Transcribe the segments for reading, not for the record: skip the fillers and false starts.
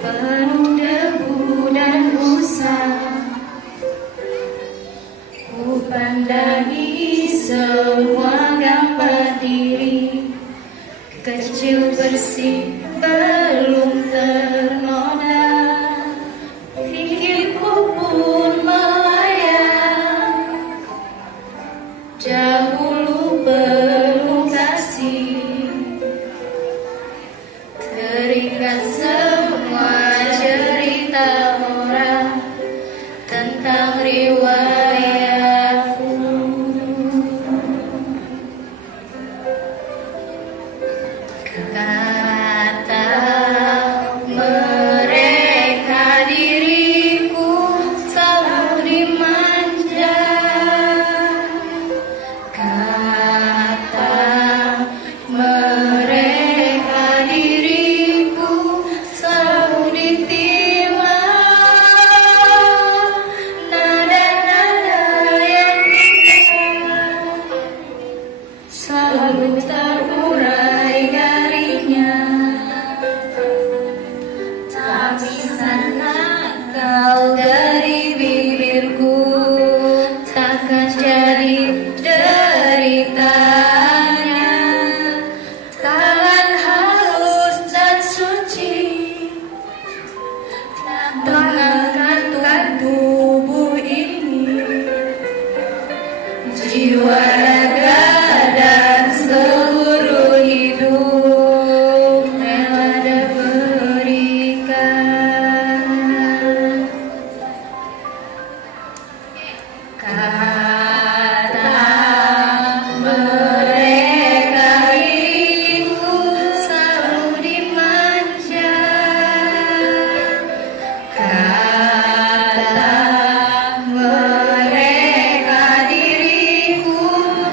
penuh debu dan busa. Ku pandangi semua gambar diri, kecil bersih belum ternoda. Pikirku pun melayang, dahulu belum kasih. Teringat semua cerita orang tentang riwayatku. Kata mereka diriku selalu dimanja. Kata mereka diriku selalu ditimpa nada-nada yang indah, selalu terurai garingnya. Tak bisa nakal dari bibirku, takkan jadi deritanya. Tangan halus dan suci mengangkat tubuh ini, jiwa raga dan seluruh hidup rela diberikan. Kata mereka diriku selalu dimanja. Kata mereka diriku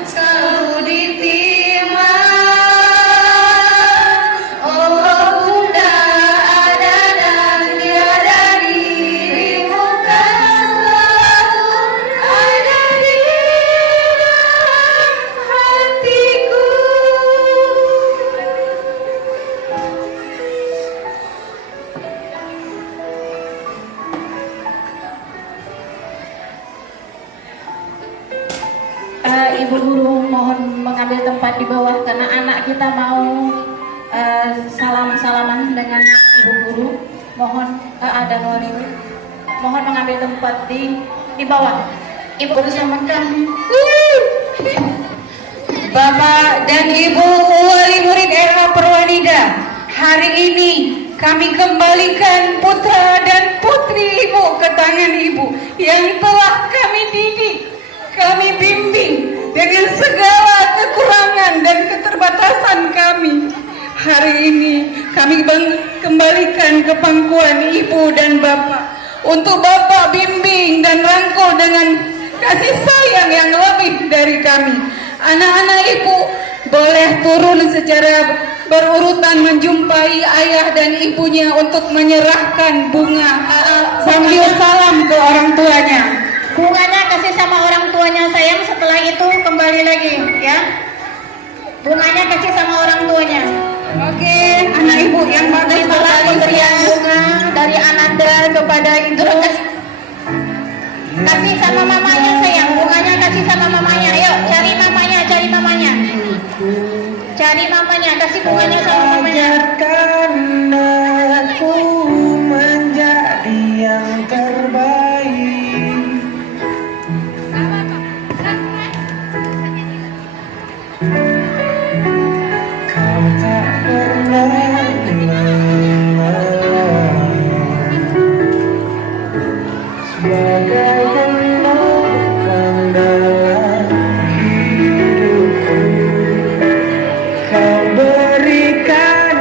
selalu ditimpa. Oh Bunda, ada dan tiada dirimu kan selalu ada di dalam hatiku. Ibu guru mohon mengambil tempat di bawah karena anak kita mau salam-salaman dengan ibu guru. Mohon ada wali, mohon mengambil tempat di bawah. Ibu bersama kami. Bapak dan Ibu wali murid RH Perwanida, hari ini kami kembalikan putra dan putri Ibu ke tangan Ibu yang telah kami didik, kami bimbing dengan segala kekurangan dan keterbatasan kami. Hari ini kami kembalikan ke pangkuan Ibu dan Bapak untuk Bapak bimbing dan rangkul dengan kasih sayang yang lebih dari kami. Anak-anak Ibu boleh turun secara berurutan menjumpai ayah dan ibunya untuk menyerahkan bunga sambil salam ke orang tuanya. Bunganya kasih sama orang tuanya sayang, setelah itu kembali lagi ya. Bunganya kasih sama orang tuanya. Oke, anak Ibu yang bagus Setelah pemberian bunga dari Ananda kepada Ibu, kasih sama mamanya sayang. Bunganya kasih sama mamanya. Ayo cari mamanya, cari mamanya. Cari mamanya, kasih bunganya sama mamanya. Ajarkan aku menjadi yang terbaik. Kau tak pernah sebagai penolong dalam hidupku. Kau berikan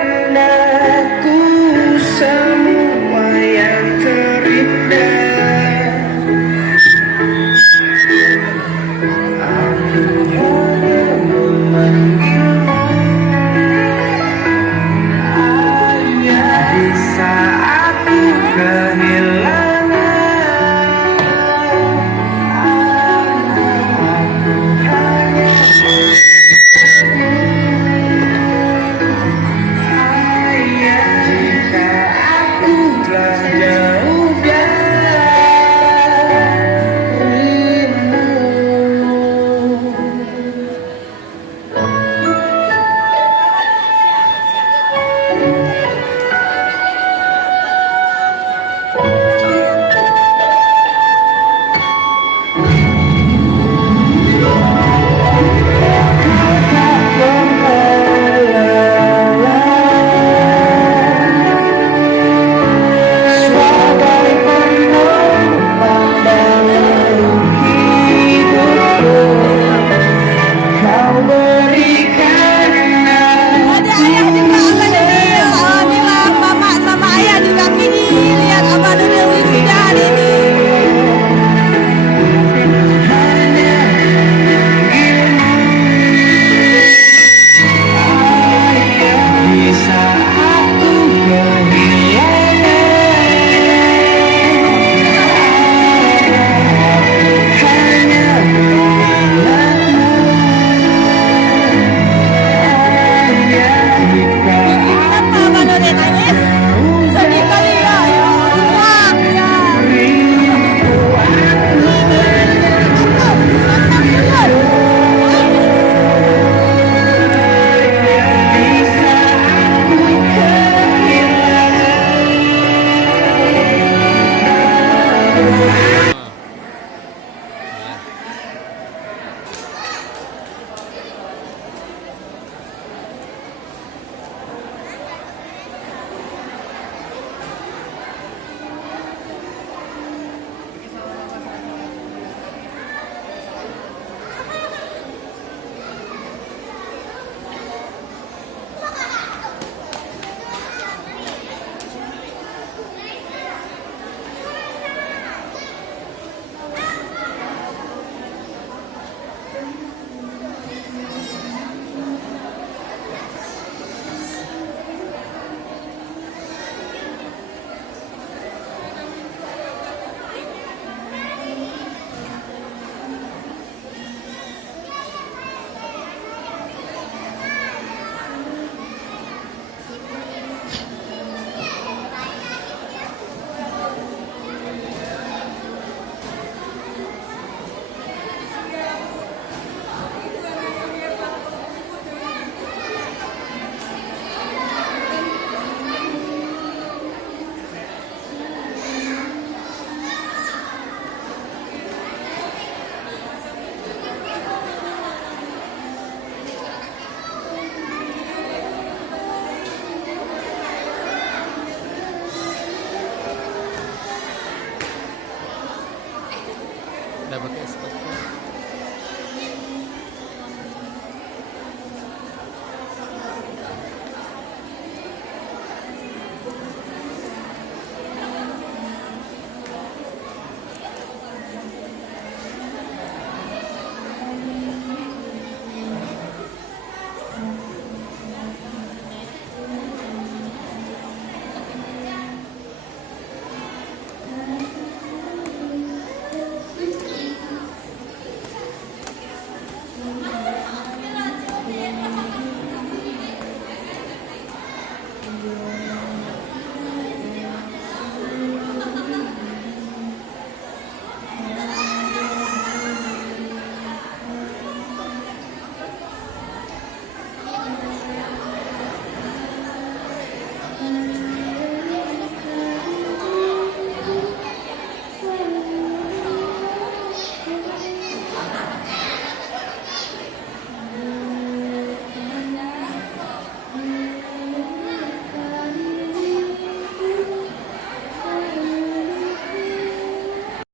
Udah pakai stop.